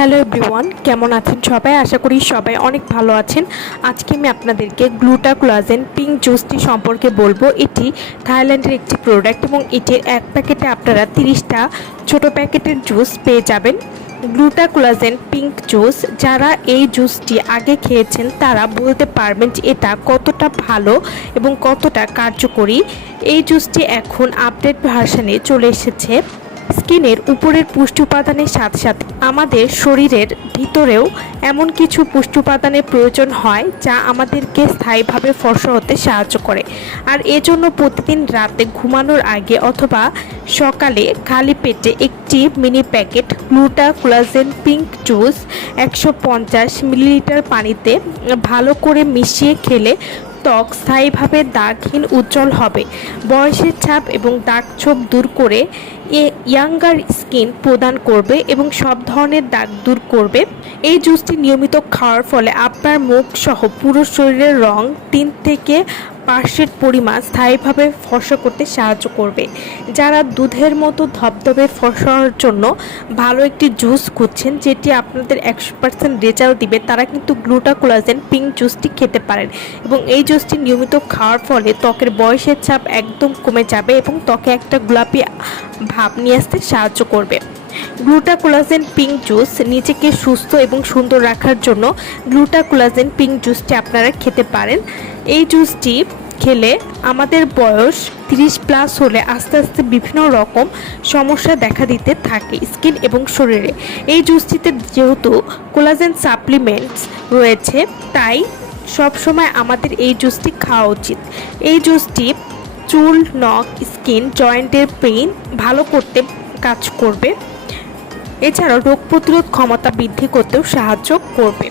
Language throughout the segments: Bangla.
হ্যালো এভরিওয়ান, কেমন আছেন সবাই? আশা করি সবাই অনেক ভালো আছেন। আজকে আমি আপনাদেরকে গ্লুটাক্লোজেন পিঙ্ক জুসটি সম্পর্কে বলব। এটি থাইল্যান্ডের একটি প্রোডাক্ট এবং এটির এক প্যাকেটে আপনারা তিরিশটা ছোট প্যাকেটের জুস পেয়ে যাবেন। গ্লুটাক্লোজেন পিঙ্ক জুস, যারা এই জুসটি আগে খেয়েছেন তারা বলতে পারবেন যে এটা কতটা ভালো এবং কতটা কার্যকরী। এই জুসটি এখন আপডেট ভার্সনে চলে এসেছে। স্কিনের উপরের পুষ্টি উপাদানের সাথে সাথে আমাদের শরীরের ভিতরেও এমন কিছু পুষ্টি উপাদানের প্রয়োজন হয় যা আমাদেরকে স্থায়ীভাবে ফর্সা হতে সাহায্য করে। আর এজন্য প্রতিদিন রাতে ঘুমানোর আগে অথবা সকালে খালি পেটে একটি mini packet gluta collagen pink juice একশো পঞ্চাশ মিলিলিটার পানিতে ভালো করে মিশিয়ে খেলে ত্বক স্থায়ীভাবে দাগহীন উজ্জ্বল হবে। বয়সের ছাপ এবং দাগ ছোপ দূর করে ইয়াঙ্গার স্কিন প্রদান করবে এবং সব ধরনের দাগ দূর করবে। এই জুসটি নিয়মিত খাওয়ার ফলে আপনার মুখ সহ পুরো শরীরের রং তিন থেকে পার্সেন্ট পরিমাণ স্থায়ীভাবে ফর্সা করতে সাহায্য করবে। যারা দুধের মতো ধবধবে ফর্সার জন্য ভালো একটি জুস খুঁজছেন, যেটি আপনাদের একশো পার্সেন্ট রেজাল্ট দিবে, তারা কিন্তু গ্লুটাকোলাজেন পিঙ্ক জুসটি খেতে পারেন এবং এই জুসটি নিয়মিত খাওয়ার ফলে ত্বকের বয়সের চাপ একদম কমে যাবে এবং ত্বকে একটা গোলাপি ভাব নিয়ে আসতে সাহায্য করবে। গ্লুটাকোলাজেন পিঙ্ক জুস নিজেকে সুস্থ এবং সুন্দর রাখার জন্য গ্লুটাকোলাজেন পিঙ্ক জুসটি আপনারা খেতে পারেন। এই জুসটি খেলে আমাদের বয়স 30 প্লাস হলে আস্তে আস্তে বিভিন্ন রকম সমস্যা দেখা দিতে থাকে স্কিন এবং শরীরে। এই জুসটিতে যেহেতু কোলাজেন সাপ্লিমেন্টস রয়েছে, তাই সব সময় আমাদের এই জুসটি খাওয়া উচিত। এই জুসটি চুল, নখ, স্কিন, জয়েন্টের পেইন ভালো করতে কাজ করবে। এছাড়াও রোগ প্রতিরোধ ক্ষমতা বৃদ্ধি করতেও সাহায্য করবে।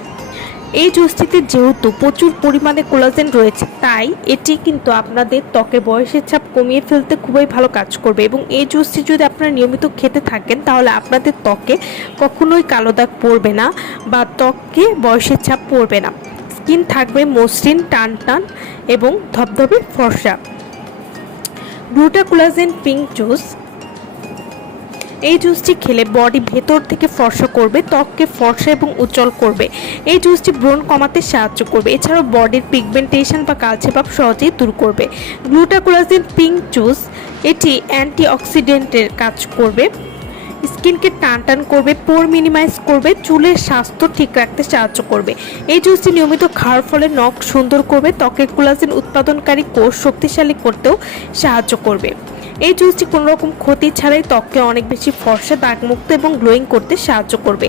এই জুসটিতে যেহেতু প্রচুর পরিমাণে কোলাজেন রয়েছে, তাই এটি কিন্তু আপনাদের ত্বকের বয়সের ছাপ কমিয়ে ফেলতে খুবই ভালো কাজ করবে এবং এই জুসটি যদি আপনারা নিয়মিত খেতে থাকেন, তাহলে আপনাদের ত্বকে কখনোই কালো দাগ পড়বে না বা ত্বকে বয়সের ছাপ পড়বে না। স্কিন থাকবে মসৃণ টান টান এবং ধবধবে ফর্সা। Gluta collagen pink juice. এই জুসটি খেলে বডি ভেতর থেকে ফর্সা করবে, ত্বককে ফর্সা এবং উজ্জ্বল করবে। এই জুসটি ব্রণ কমাতে সাহায্য করবে। এছাড়াও বডির পিগমেন্টেশন বা কালচে সহজেই দূর করবে। গ্লুটাকোলাজিন পিঙ্ক জুস এটি অ্যান্টিঅক্সিডেন্টের কাজ করবে। স্কিনকে টান টান করবে, পোর মিনিমাইজ করবে, চুলের স্বাস্থ্য ঠিক রাখতে সাহায্য করবে। এই জুসটি নিয়মিত খাওয়ার ফলে নখ সুন্দর করবে, ত্বকের কোলাজেন উৎপাদনকারী কোষ শক্তিশালী করতেও সাহায্য করবে। এই জুসটি কোনো রকম ক্ষতি ছাড়াই ত্বককে অনেক বেশি ফর্সা, দাগমুক্ত এবং গ্লোয়িং করতে সাহায্য করবে।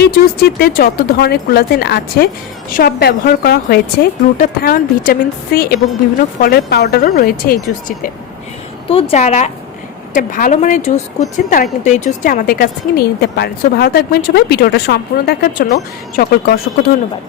এই জুসটিতে যত ধরনের কোলাজেন আছে, সব ব্যবহার করা হয়েছে। গ্লুটাথায়ন, ভিটামিন সি এবং বিভিন্ন ফলের পাউডারও রয়েছে এই জুসটিতে। তো যারা একটা ভালো মানের জুস করছেন তারা কিন্তু এই জুসটি আমাদের কাছ থেকে নিয়ে নিতে পারেন। সো ভালো থাকবেন সবাই, ভিডিওটা সম্পূর্ণ দেখার জন্য সকলকে অসংখ্য ধন্যবাদ।